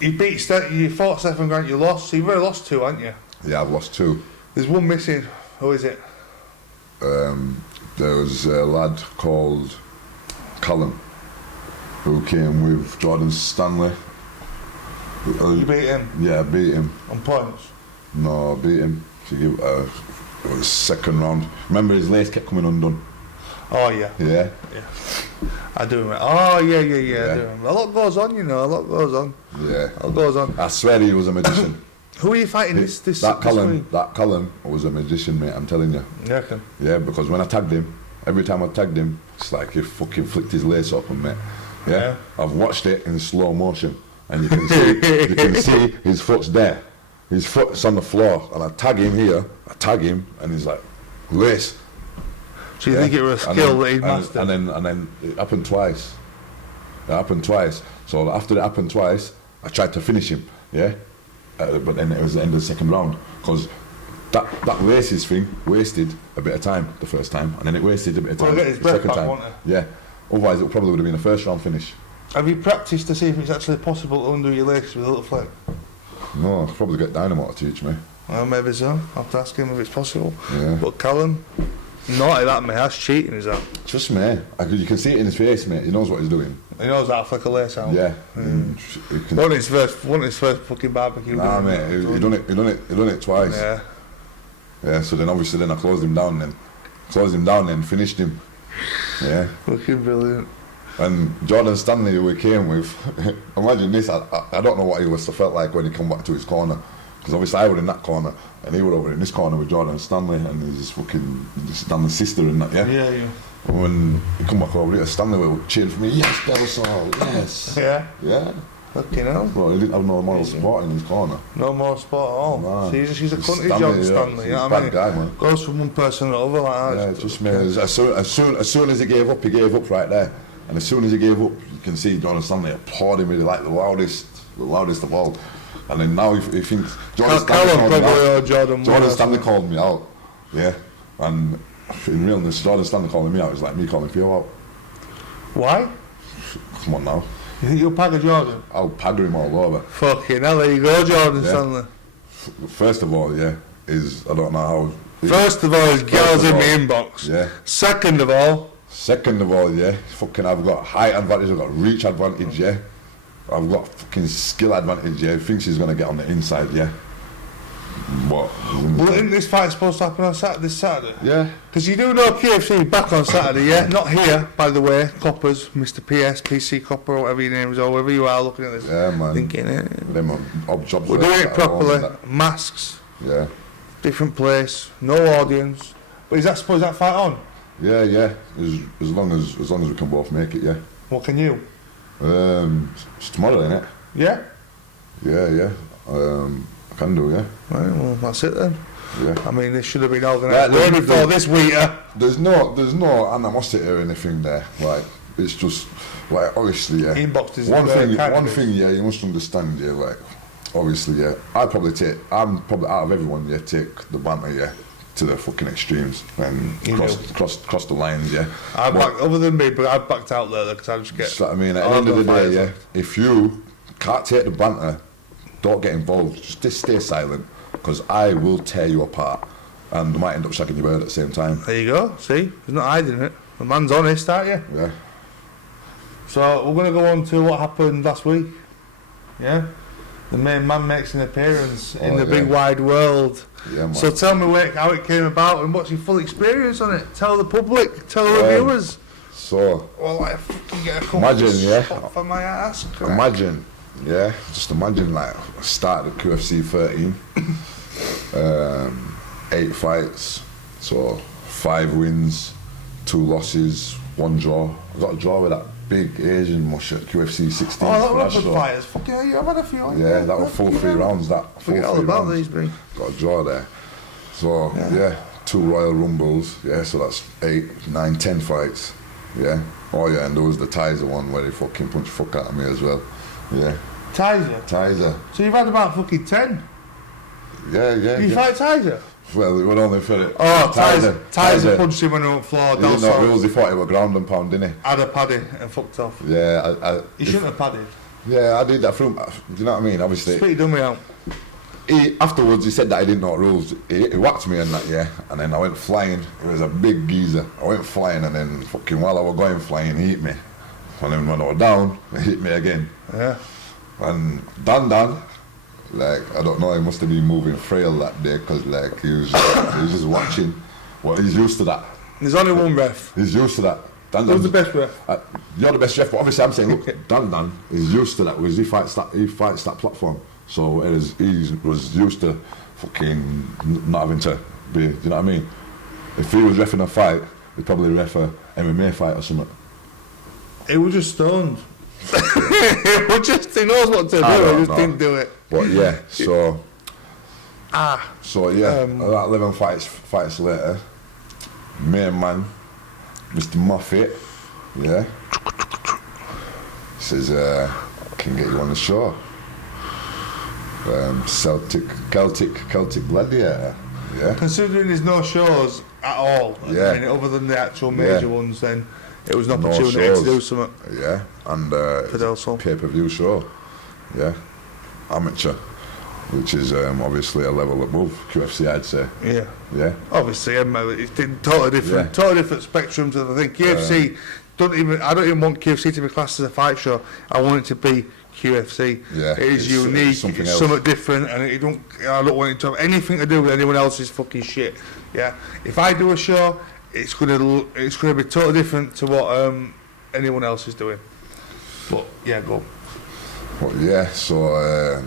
You fought Stephen Grant, you lost. So you've already lost 2, haven't you? Yeah, I've lost 2. There's one missing. Who is it? There was a lad called Callum who came with Jordan Stanley. You beat him? Yeah, I beat him. On points? No, I beat him. It was second round. Remember his lace kept coming undone? Oh, yeah. Yeah? Yeah. I do remember. Oh, yeah. I do remember. A lot goes on, you know, a lot goes on. Yeah. A lot goes on. I swear he was a magician. Who are you fighting this That Callum was a magician, mate, I'm telling you. Yeah, okay. Yeah, because when I tagged him, every time I tagged him, it's like he fucking flicked his lace open, mate. Yeah? I've watched it in slow motion, and you can see his foot's there. His foot's on the floor, and I tag him, and he's like, lace. So you think it was a skill that he'd mastered? And then it happened twice. So after it happened twice, I tried to finish him, yeah? But then it was the end of the second round, because that laces thing wasted a bit of time the first time, and then it wasted a bit of time the second time. Yeah, otherwise it probably would have been a first round finish. Have you practiced to see if it's actually possible to undo your laces with a little flick? No, I'll probably get Dynamo to teach me. Well, maybe so. I'll have to ask him if it's possible. Yeah. But Callum, naughty that, mate. That's cheating, is that? Trust me, you can see it in his face, mate. He knows what he's doing. He knows how to flick a lace out. Yeah. Wasn't his first fucking barbecue. Nah, mate. He done it twice. Yeah. Yeah. So then obviously I closed him down, then finished him. Yeah. Fucking brilliant. And Jordan Stanley, who we came with, imagine this. I don't know what he must have felt like when he come back to his corner, because obviously I was in that corner and he was over in this corner with Jordan Stanley and his fucking Stanley's sister and that. Yeah. When he come back over here, Stanley was cheering for me. Yes, Delsol, yes. Yeah. Fucking hell. Well, he didn't have no moral support in his corner. No more support at all. Nah. She's a cunt, Jordan Stanley. He's a bad guy, man. Goes from one person to another like that. Yeah, just me. As soon as he gave up right there. And as soon as he gave up, you can see Jordan Stanley applauding me like the loudest of all. And then now he thinks Jordan Stanley called me out. Yeah, and in realness, Jordan Stanley calling me out is like me calling Theo out. Why? Come on now. You think you'll pagger Jordan? I'll pagger him all over. Fucking hell, there you go, Jordan Stanley. First of all, I don't know how. First of all, his girls in my inbox. Yeah. Second of all, fucking I've got height advantage, I've got reach advantage, yeah. I've got fucking skill advantage, yeah. Thinks he's gonna get on the inside, yeah. But isn't this fight supposed to happen on this Saturday? Yeah. Because you do know QFC back on Saturday, yeah? Not here, by the way, Coppers, Mr. PS, PC Copper, or whatever your name is, or wherever you are looking at this. Yeah, man. Thinking it. We're doing it properly. Masks. Yeah. Different place. No audience. But is that supposed that fight on? Yeah. As long as we can both make it, yeah. What can you? It's tomorrow, isn't it? Yeah. Yeah. I can do, yeah. Right, well, that's it then. Yeah. I mean, this should have been organised way before this week. There's no animosity or anything there. Like, it's just, like, obviously, yeah. Inbox is one thing, yeah, you must understand, yeah, like, obviously, yeah. I'm probably out of everyone, yeah, take the banter, yeah, to the fucking extremes and cross the lines, yeah. Other than me, but I've backed out there because I just get. So, I mean, at the end of the day, yeah, if you can't take the banter, don't get involved. Just stay silent, because I will tear you apart, and I might end up shagging your bird at the same time. There you go. See, he's not hiding it. The man's honest, aren't you? Yeah. So we're going to go on to what happened last week. Yeah. The main man makes an appearance in the big wide world. Yeah, man. So tell me how it came about and what's your full experience on it. Tell the public, tell the reviewers. So. Well, I fucking get a couple for my ass. Correct? Just imagine like I started at QFC 13, 8 fights, so 5 wins, 2 losses, 1 draw. I got a draw with that big Asian mush at QFC 16. Oh, that was good fighters. Fucking hell, I've had a few. Yeah, that was full 3 rounds. Forget all about these, bro. Got a draw there. So 2 Royal Rumbles. Yeah, so that's 8, 9, 10 fights. Yeah. Oh yeah, and there was the Tizer one where he fucking punched fuck out of me as well. Yeah. Tizer. So you've had about fucking 10? Yeah. You fight Tizer? Well, it would only fit it. Oh, Tizer punched him on the floor. He didn't know rules, he thought he was ground and pound, didn't he? Had a paddy and fucked off. Yeah, He shouldn't have padded. Yeah, I did that for him. Do you know what I mean? Obviously. Spit dummy out. Afterwards, he said that he didn't know rules. He whacked me on that, yeah, and then I went flying. It was a big geezer. I went flying, and then fucking while I was going flying, he hit me. And then when I was down, he hit me again. Yeah. And Dan, like, I don't know, he must have been moving frail that day, because like, he was just watching. Well, he's used to that. There's only one ref. He's used to that. Who's the best ref? You're the best ref, but obviously I'm saying, look, Dan is used to that, because he fights that platform. So he was used to fucking not having to be, do you know what I mean? If he was reffing a fight, he'd probably ref a MMA fight or something. He was just stoned. He knows what to do, he just didn't do it. But yeah, so about 11 fights later, main man, Mr. Moffitt, yeah, says, I can get you on the show. Celtic Gladiator, yeah. Considering there's no shows at all, other than the actual major ones, then it was an opportunity to do something. Yeah, and it's a pay-per-view show, yeah, amateur, which is obviously a level above QFC, I'd say. Yeah. Obviously, it's totally different, totally different spectrum to the thing. QFC I don't even want QFC to be classed as a fight show. I want it to be QFC. Yeah, it is unique, it's something different, and I don't want it to have anything to do with anyone else's fucking shit. Yeah, if I do a show, it's gonna be totally different to what anyone else is doing. But yeah, go. Well, yeah, so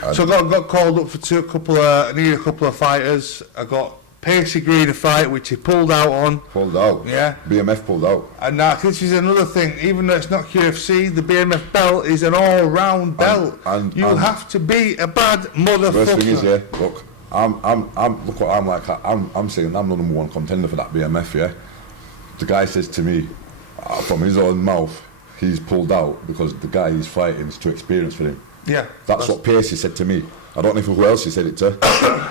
got called up for I needed a couple of fighters. I got Pacey Green a fight, which he pulled out on. Yeah. BMF pulled out. And now this is another thing. Even though it's not QFC, the BMF belt is an all-round belt. And you have to be a bad motherfucker. The first thing is, look, look what I'm like. I'm saying I'm the number 1 contender for that BMF. Yeah. The guy says to me, from his own mouth, he's pulled out because the guy he's fighting is too experienced for him. Yeah. That's what Pacey said to me. I don't know who else he said it to.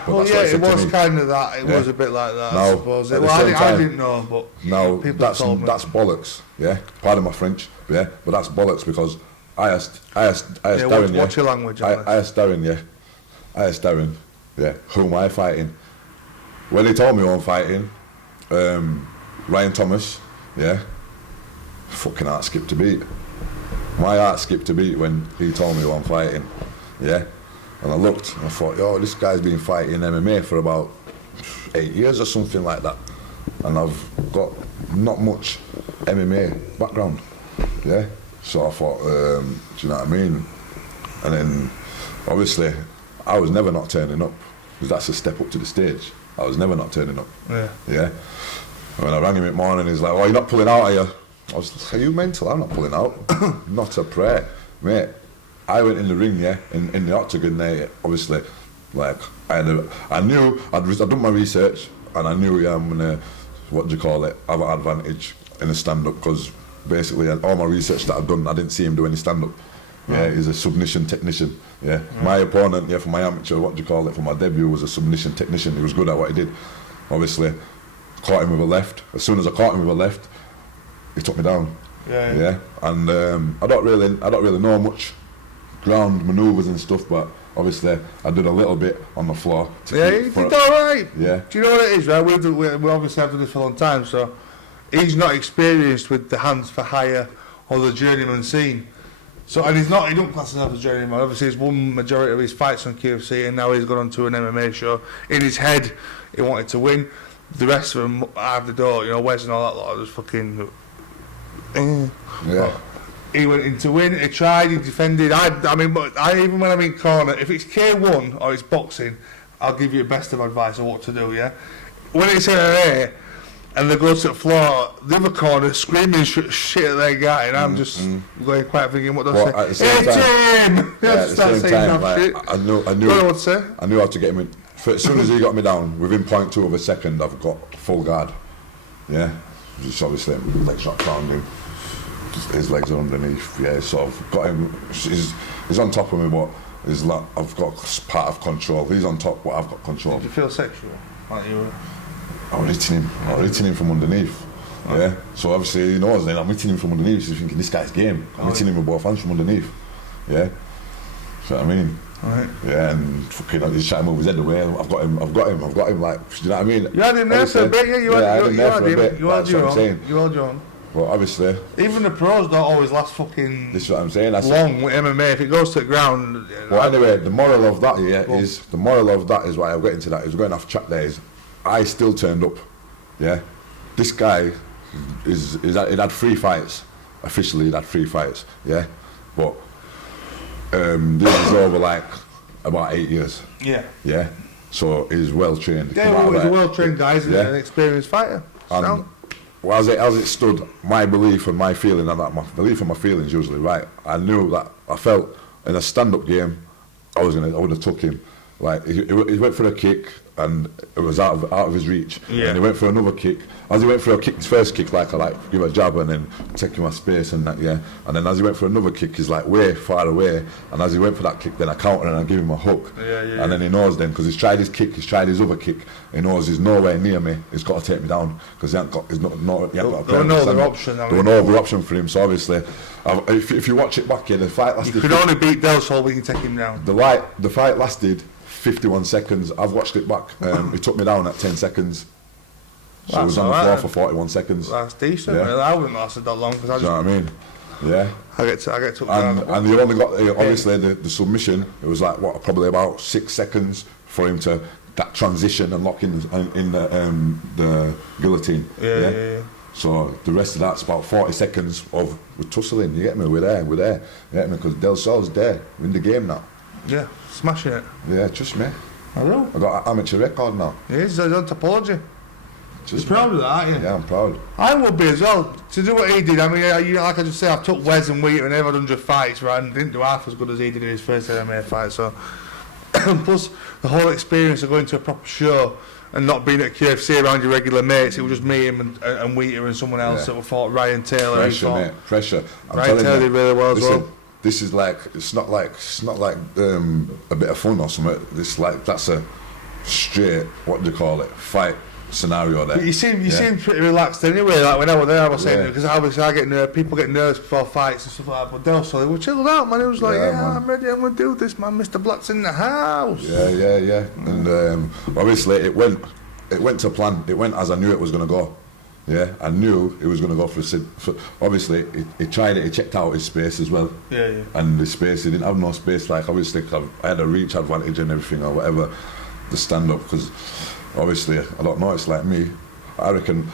Well, yeah, it was kind of that. It was a bit like that, I suppose. I didn't know, but people told me. That's bollocks. Yeah, pardon my French. Yeah, but that's bollocks because I asked Darren. What's your language? I asked Darren. Yeah, I asked Darren. Yeah, who am I fighting? When he told me who I'm fighting, Ryan Thomas. Yeah, fucking heart skipped a beat. My heart skipped a beat when he told me who I'm fighting. Yeah. And I looked and I thought, yo, this guy's been fighting MMA for about 8 years or something like that. And I've got not much MMA background, yeah? So I thought, do you know what I mean? And then, obviously, I was never not turning up, because that's a step up to the stage. I was never not turning up, yeah? And when I rang him in the morning, he's like, oh, you're not pulling out, are you? I was like, are you mental? I'm not pulling out. Not a prayer, mate. I went in the ring, yeah, in the octagon there, obviously, like, I knew, I'd done my research, and I knew, yeah, I'm gonna, have an advantage in a stand-up, because basically all my research that I've done, I didn't see him do any stand-up. Yeah, he's a submission technician, yeah. My opponent, yeah, for my amateur, for my debut, was a submission technician. He was good at what he did. Obviously, caught him with a left. As soon as I caught him with a left, he took me down. Yeah. And I don't really know much ground manoeuvres and stuff, but obviously I did a little bit on the floor. You did alright. Yeah. Do you know what it is, right? We obviously have done this for a long time, so he's not experienced with the hands for hire or the journeyman scene. So, and he don't class himself as a journeyman. Obviously, he's won majority of his fights on QFC, and now he's gone on to an MMA show. In his head, he wanted to win. The rest of them out of the door, Wes and all that lot, was fucking. Yeah. He went in to win, he tried, he defended. Even when I'm in corner, if it's K1 or it's boxing, I'll give you the best of advice on what to do, yeah? When it's MMA and they go to the floor, the other corner screaming shit at their guy, and I'm just going quiet thinking, what do I say? Hey, Tim! At the same time, like, I knew how to get him in. As soon as he got me down, within 0.2 of a second, I've got full guard. Yeah? Just obviously, leg shot round him. His legs are underneath, yeah, so I've got him, he's on top of me, but I've got part of control. He's on top, but I've got control. Did you feel sexual? Like you were? I was hitting him from underneath, yeah. So obviously he knows then I'm hitting him from underneath, so he's thinking, this guy's game. I'm hitting him with both hands from underneath, yeah. See what I mean? Right. Yeah, and fucking he's trying to move his head away. I've got him, like, do you know what I mean? You had him there for a bit, yeah, you had your own. But obviously, even the pros don't always last fucking. This is what I'm saying. Long with MMA. If it goes to the ground. Well, anyway, the moral of that is why I'm getting to that. Is going off track. There is, I still turned up. Yeah, this guy he had 3 fights. Officially, he had 3 fights. Yeah, but this is over like about 8 years. Yeah. Yeah. So he's well trained. Yeah, he's a well trained guy. He's an experienced fighter. Well, as it stood, my belief and my feeling, and that my belief and my feelings usually right. I knew that I felt in a stand-up game, I would have took him. Like he went for a kick and it was out of his reach. Yeah. And he went for another kick. As he went for his first kick, like I give a jab and then taking my space and that, yeah. And then as he went for another kick, he's like way far away. And as he went for that kick, then I counter and I give him a hook. Yeah. And then he knows then, because he's tried his kick, he's tried his other kick. He knows he's nowhere near me. He's got to take me down because he ain't got no other option. There was no other option for him. So obviously, if you watch it back here, the fight lasted. You could only beat Delsol when you take him down. The fight lasted 51 seconds. I've watched it back. He took me down at 10 seconds. So he was on the floor for 41 seconds. That's decent. Yeah. Really. I wouldn't lasted that long. Do you know what I mean? Yeah. I get took down. And he only got obviously the submission. It was like probably about 6 seconds for him to that transition and lock in the guillotine. Yeah. So the rest of that's about 40 seconds of tussling. You get me? We're there. You get me? Because Delsol's there. We're in the game now. Yeah, smashing it. Yeah, trust me. I know. I got an amateur record now. Yeah, he's on topology. You're proud of that, aren't you? Yeah, I'm proud. I would be as well. To do what he did, I mean, like I just say, I took Wes and Wheater and they've had 100 fights, right, and didn't do half as good as he did in his first MMA fight, so... Plus, the whole experience of going to a proper show and not being at QFC around your regular mates. It was just me, him, and Wheater and someone else that fought Ryan Taylor. Pressure, mate. Pressure. Ryan Taylor did really well as well. This is like it's not like a bit of fun or something. It's like that's a straight, what do you call it, fight scenario there. But you seem pretty relaxed anyway. Like when I was there, I was saying, because obviously I get nervous, people get nervous before fights and stuff like that. But Delsol, they were chilled out, man. It was like, I'm ready, I'm gonna do this, man. Mr. Black's in the house. Yeah. And obviously it went to plan. It went as I knew it was gonna go. Yeah, I knew it was going to go for obviously, he tried it, he checked out his space as well. Yeah. And the space, he didn't have no space, like, obviously, I had a reach advantage and everything, or whatever, the stand-up, because, obviously, I don't know, it's like me. I reckon,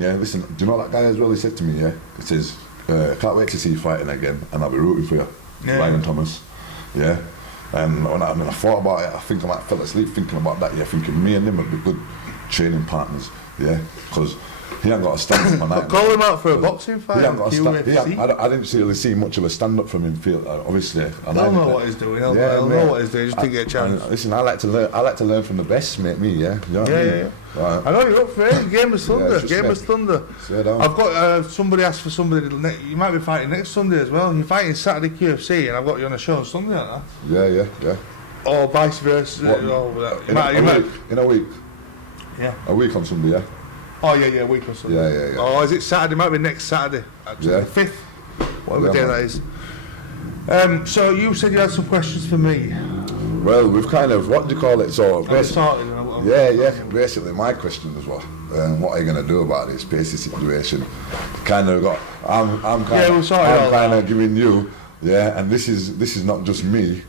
yeah, listen, do you know that guy as well, he said to me, yeah? He says, can't wait to see you fighting again, and I'll be rooting for you, Ryan Thomas, yeah? And when I thought about it, I think I might fell asleep thinking about that, yeah, thinking me and him would be good training partners, yeah? Because he ain't got a stand up on that. Call him out for a boxing fight. I didn't really see much of a stand up from him. Obviously, I don't know what he's doing. I don't know what he's doing. Just didn't get a chance. Listen, I like to learn from the best, mate. Me, yeah. You know what I mean? Right. I know you're up for it. Game of Thunder. Game of Thunder. I've got somebody asked for somebody. You might be fighting next Sunday as well. You're fighting Saturday QFC, and I've got you on a show on Sunday, aren't I? Yeah. Or vice versa. In a week. Yeah. A week on Sunday, yeah. Oh yeah, a week or something. Yeah. Oh, is it Saturday? Might be next Saturday. Actually, the 5th. Whatever day that is. So you said you had some questions for me. Well, we've kind of, what do you call it? So basically, basically my question was what are you going to do about this basic situation? Kind of got. I'm kind of giving you. Yeah, and this is not just me.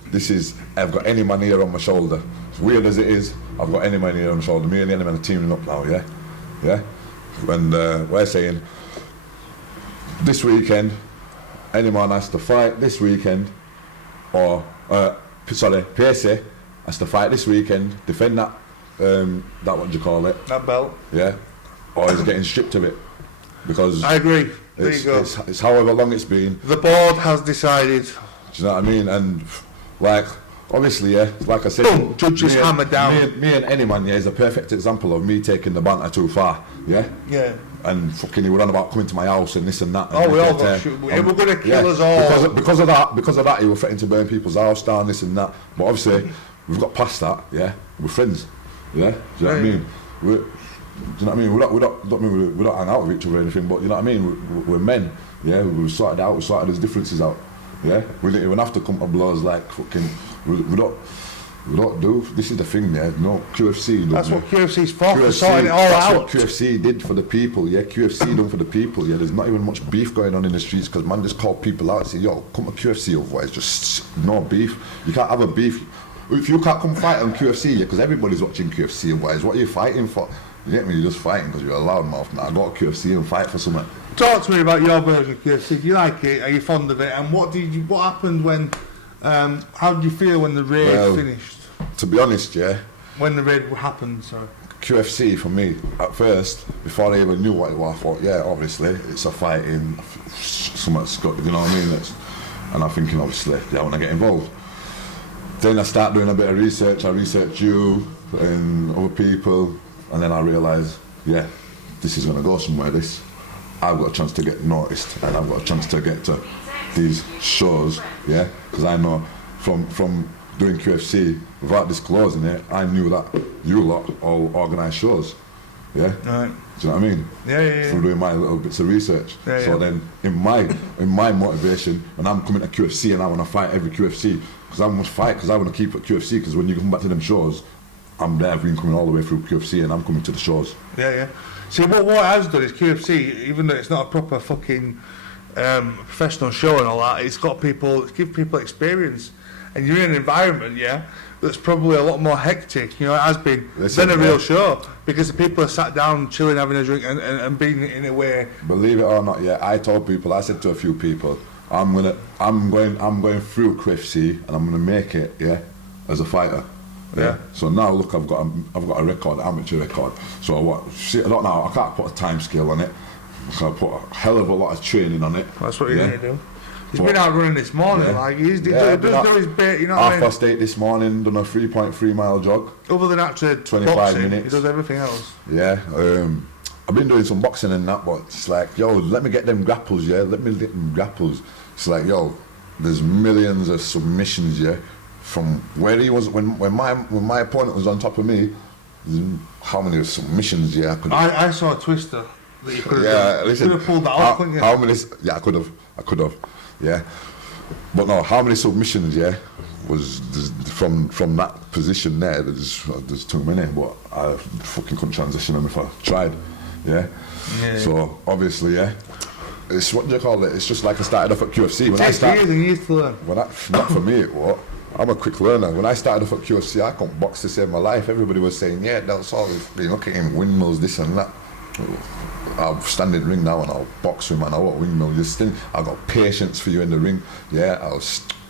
I've got any man here on my shoulder. As weird as it is, I've got any man here on my shoulder. Me and any man are teaming up now. Yeah, and we're saying this weekend, any man has to fight this weekend, or Pacey has to fight this weekend, defend that what do you call it? That belt. Yeah, or he's getting stripped of it, because I agree. There you go. It's however long it's been. The board has decided. Do you know what I mean? And like, obviously, yeah, like I said, boom, judges hammer down. Me and any man, yeah, is a perfect example of me taking the banter too far, yeah? Yeah. And fucking he were on about coming to my house and this and that. And we all got shoot. We're going to kill us all. Because of that, he was threatening to burn people's house down, this and that. But obviously, we've got past that, yeah? We're friends, yeah? Do you know what I mean? Do you know what I mean? We don't hang out with each other or anything, but you know what I mean? We're men, yeah? We sorted out, we sorted those differences out, yeah? We didn't even have to come to blows like fucking. We don't do. This is the thing, yeah. No, QFC. That's what QFC's for. QFC, sorting it all out. What QFC did for the people, yeah. QFC done for the people, yeah. There's not even much beef going on in the streets because man just called people out and say, yo, come to QFC, otherwise just no beef. You can't have a beef. If you can't come fight on QFC, yeah, because everybody's watching QFC, otherwise what are you fighting for? You get me? You're just fighting because you're a loudmouth. Now go to QFC and fight for something. Talk to me about your version of QFC. Do you like it? Are you fond of it? And what happened when? How did you feel when the raid finished? To be honest, yeah. When the raid happened, sorry. QFC for me, at first, before I even knew what it was, I thought, yeah, obviously, it's a fighting, something's got, you know what I mean? And I'm thinking, obviously, I want to get involved. Then I start doing a bit of research. I research you and other people, and then I realise, yeah, this is going to go somewhere, I've got a chance to get noticed, and I've got a chance to get to these shows, yeah, because I know from doing QFC without disclosing it, I knew that you lot all organise shows, yeah. Right. Do you know what I mean? Yeah. From doing my little bits of research. So then, in my motivation, when I'm coming to QFC and I want to fight every QFC, because I must fight because I want to keep at QFC. Because when you come back to them shows, I'm there, been coming all the way through QFC, and I'm coming to the shows. Yeah. See, what it has done is QFC, even though it's not a proper fucking professional show and all that, it's give people experience, and you're in an environment, yeah, that's probably a lot more hectic, you know, it has been, than a real show, because the people are sat down, chilling, having a drink, and being in a way. Believe it or not, yeah, I said to a few people, I'm going through QFC, and I'm gonna make it, yeah, as a fighter. Yeah. So now look, I've got a record, amateur record. So what? See, I don't know. I can't put a time scale on it. So I put a hell of a lot of training on it. That's what you need to do. He's been out running this morning, like he does know his bit, you know what I mean? 8:30 this morning, done a 3.3 mile jog. Other than actually 25 boxing, minutes. he does everything else. Yeah, I've been doing some boxing and that, but it's like, yo, let me get them grapples, yeah, let me get them grapples. It's like, yo, there's millions of submissions, yeah, from where he was, when my opponent was on top of me, how many submissions, yeah, I saw a twister that you could have done. listen, You could have pulled that off, couldn't you? how many, yeah, I could have, yeah. But no, how many submissions, yeah, was from that position there, there's too many, but I fucking couldn't transition them if I tried, yeah. So, obviously, yeah, it's, what do you call it, it's just like I started off at QFC. It takes years and years to learn. Not for me, it was. I'm a quick learner. When I started off at QFC, I couldn't box to save my life. Everybody was saying, yeah, that's all, look at him, windmills, this and that. I'll stand in the ring now and I'll box with him and I'll windmill this thing. I've got patience for you in the ring. Yeah, I'll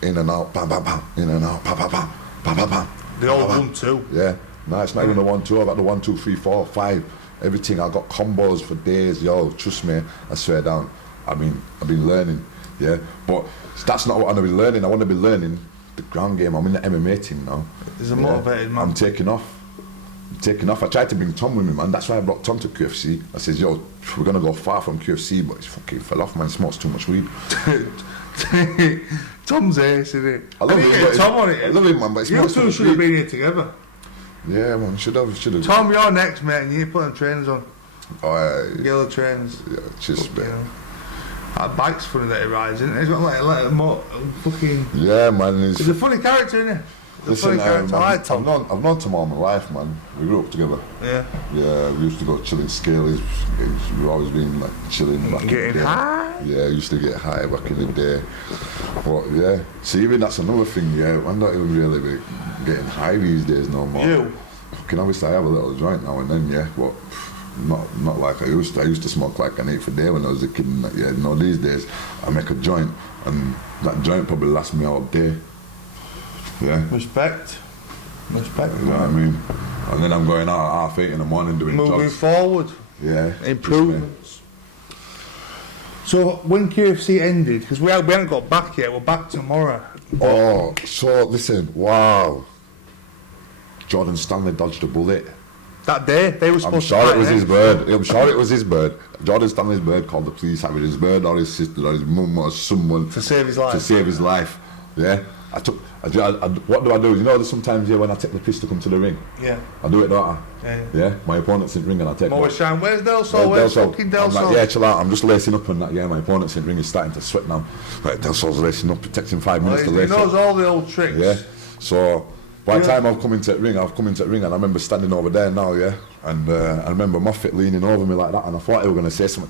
in and out, bam, bam, bam, in and out, bam, bam, bam, bam, bam, bam. They all 1-2. Yeah, no, it's not even the 1-2. I've got the 1, 2, 3, 4, 5. Everything. I've got combos for days. Yo, trust me, I swear down. I've been learning. Yeah, but that's not what I want to be learning. I want to be learning the ground game. I'm in the MMA team now. He's a motivated man. I'm taking off. I tried to bring Tom with me, man. That's why I brought Tom to QFC. I says, yo, we're gonna go far from QFC, but he fucking fell off, man. He smokes too much weed. Tom's ace, isn't it? I love him, Tom on it. I love him, man, but he You smokes too two much should have weed. been here together. Yeah, man, should have. Tom, you're next, mate, and you put them trainers on. Oh, yeah. Get all the trainers. Yeah, just You know. That bike's funny that he rides, isn't it? He's got like a fucking... Yeah, man. He's a funny character, isn't he? Listen, I like Tom. I've known Tom all my life, man. We grew up together. Yeah. Yeah, we used to go chilling scales. We've always been like chilling. Back in the Getting day. high. Yeah, I used to get high back in the day. But yeah, see, even that's another thing. Yeah, I'm not even really getting high these days no more. You? Fucking obviously, I have a little joint now and then. Yeah, but not like I used to. I used to smoke like an 8 for day when I was a kid. And that, yeah, no, these days I make a joint, and that joint probably lasts me all day. Yeah. Respect. You know what I mean? And then I'm going out at 8:30 in the morning doing Moving jogs. forward. Yeah. Improvements. So when QFC ended, because we haven't got back yet, we're back tomorrow. Oh, so listen, wow. Jordan Stanley dodged a bullet. That day, they were I'm supposed sure to it was fight, his eh? bird. I'm sure it was his bird. Jordan Stanley's bird called the police, either his bird or his sister or his mum or someone To save his life. To save his life. Yeah. What do I do? You know, there's sometimes when I take the piss to come to the ring, Yeah. I do it, don't I? Yeah. Yeah. My opponent's in the ring and I take. Always shine. Where's Delsol? Where's Where's fucking I'm like, Delsol? yeah, chill out. I'm just lacing up and that. Yeah, my opponent's in the ring. He's starting to sweat now. Right, Delsol's lacing up. It takes him 5 minutes to He lace knows up. all the old tricks. Yeah. So by the time I've come into the ring, and I remember standing over there now, yeah. And I remember Moffitt leaning over me like that, and I thought he was going to say something